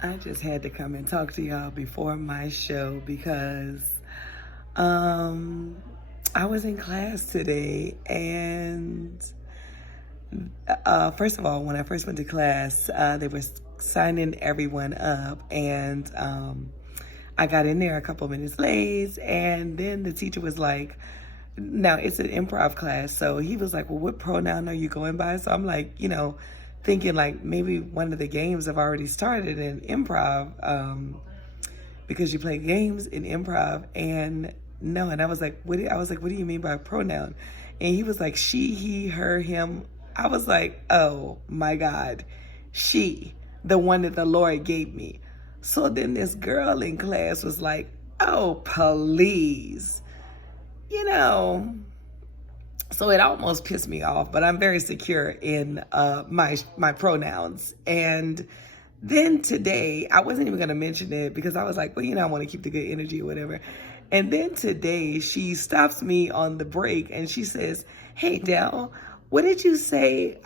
I just had to come and talk to y'all before my show because I was in class today, and first of all, when I first went to class, they were signing everyone up, and I got in there a couple minutes late, and then the teacher was like, now it's an improv class, so he was like, well, what pronoun are you going by? So I'm like, thinking like maybe one of the games have already started in improv, because you play games in improv. And no, and I was like, what do you mean by pronoun? And he was like, she, he, her, him. I was like, oh my God, she, the one that the Lord gave me. So then this girl in class was like, oh, please, so it almost pissed me off, but I'm very secure in my pronouns. And then today, I wasn't even going to mention it because I was like, well, I want to keep the good energy or whatever. And then today, she stops me on the break and she says, hey, Del, what did you say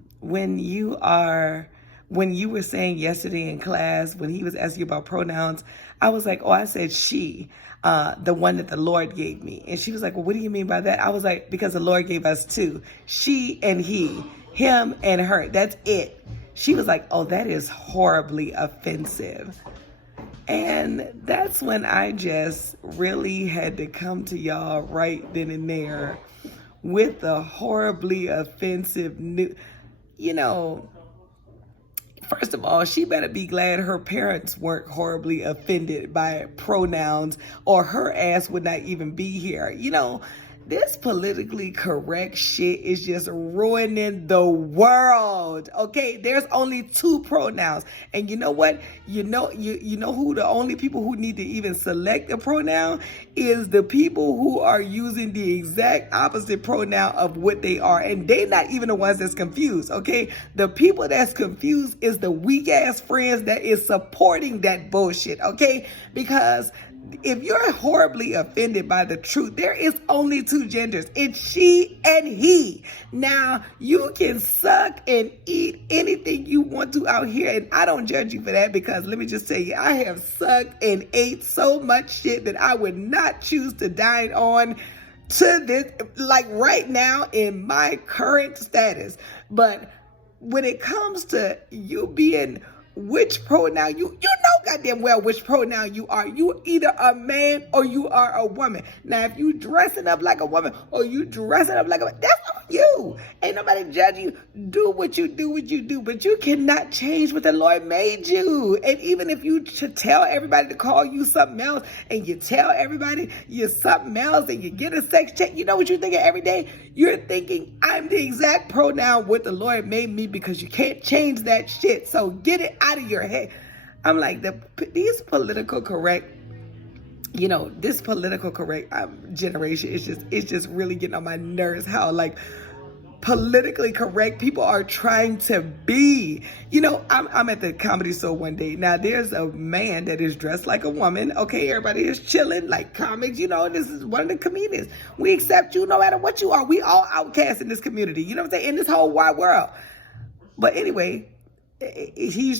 when you were saying yesterday in class, when he was asking you about pronouns? I was like, oh, I said she, the one that the Lord gave me. And she was like, well, what do you mean by that? I was like, because the Lord gave us two, she and he, him and her. That's it. She was like, oh, that is horribly offensive. And that's when I just really had to come to y'all right then and there with the horribly offensive First of all, she better be glad her parents weren't horribly offended by pronouns, or her ass would not even be here. This politically correct shit is just ruining the world. Okay, there's only two pronouns, and you know what? You know who the only people who need to even select a pronoun is the people who are using the exact opposite pronoun of what they are, and they not even the ones that's confused. Okay, the people that's confused is the weak ass friends that is supporting that bullshit. Okay, because if you're horribly offended by the truth, there is only two genders. It's she and he. Now, you can suck and eat anything you want to out here, and I don't judge you for that, because let me just tell you, I have sucked and ate so much shit that I would not choose to dine on to this, like right now in my current status. But when it comes to you being which pronoun you know goddamn well which pronoun you are. You either a man or you are a woman. Now, if you dressing up like a woman or you dressing up like a man, that's on you. Ain't nobody judging you. Do what you do, but you cannot change what the Lord made you. And even if you should tell everybody to call you something else, and you tell everybody you're something else, and you get a sex check, you know what you're thinking every day? You're thinking, I'm the exact pronoun what the Lord made me, because you can't change that shit. So get it out of your head. I'm like, these political correct, this political correct generation is just really getting on my nerves. How like politically correct people are trying to be. I'm at the comedy store one day. Now there's a man that is dressed like a woman. Okay, everybody is chilling like comics. This is one of the comedians. We accept you no matter what you are. We all outcast in this community. You know what I'm saying? In this whole wide world. But anyway, he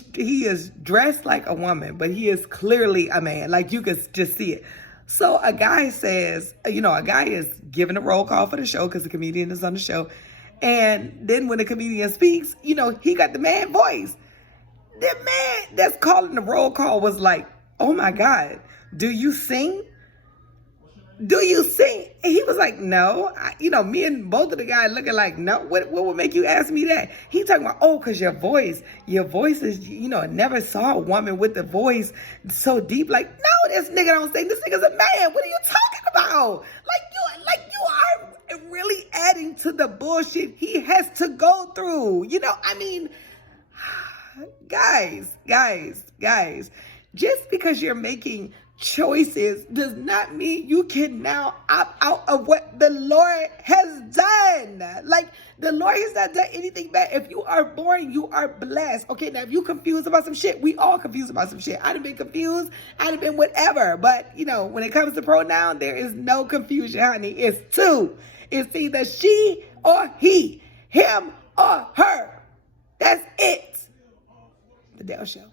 is dressed like a woman, but he is clearly a man. Like, you could just see it. So a guy says, a guy is giving a roll call for the show because the comedian is on the show. And then when the comedian speaks, he got the man voice. The man that's calling the roll call was like, oh my God, do you sing? Do you sing? And he was like, no. Me and both of the guys looking like, no. What would make you ask me that? He talking about, oh, because your voice is, never saw a woman with the voice so deep. Like, no, this nigga don't sing. This nigga's a man. What are you talking about? Like you are really adding to the bullshit he has to go through. Guys, just because you're making choices does not mean you can now opt out of what the Lord has done. Like, the Lord has not done anything bad. If you are born, you are blessed. Okay, now if you confused about some shit, we all confused about some shit. I'd have been confused. I'd have been whatever. But, when it comes to pronoun, there is no confusion, honey. It's two. It's either she or he, him or her. That's it. The Del Show.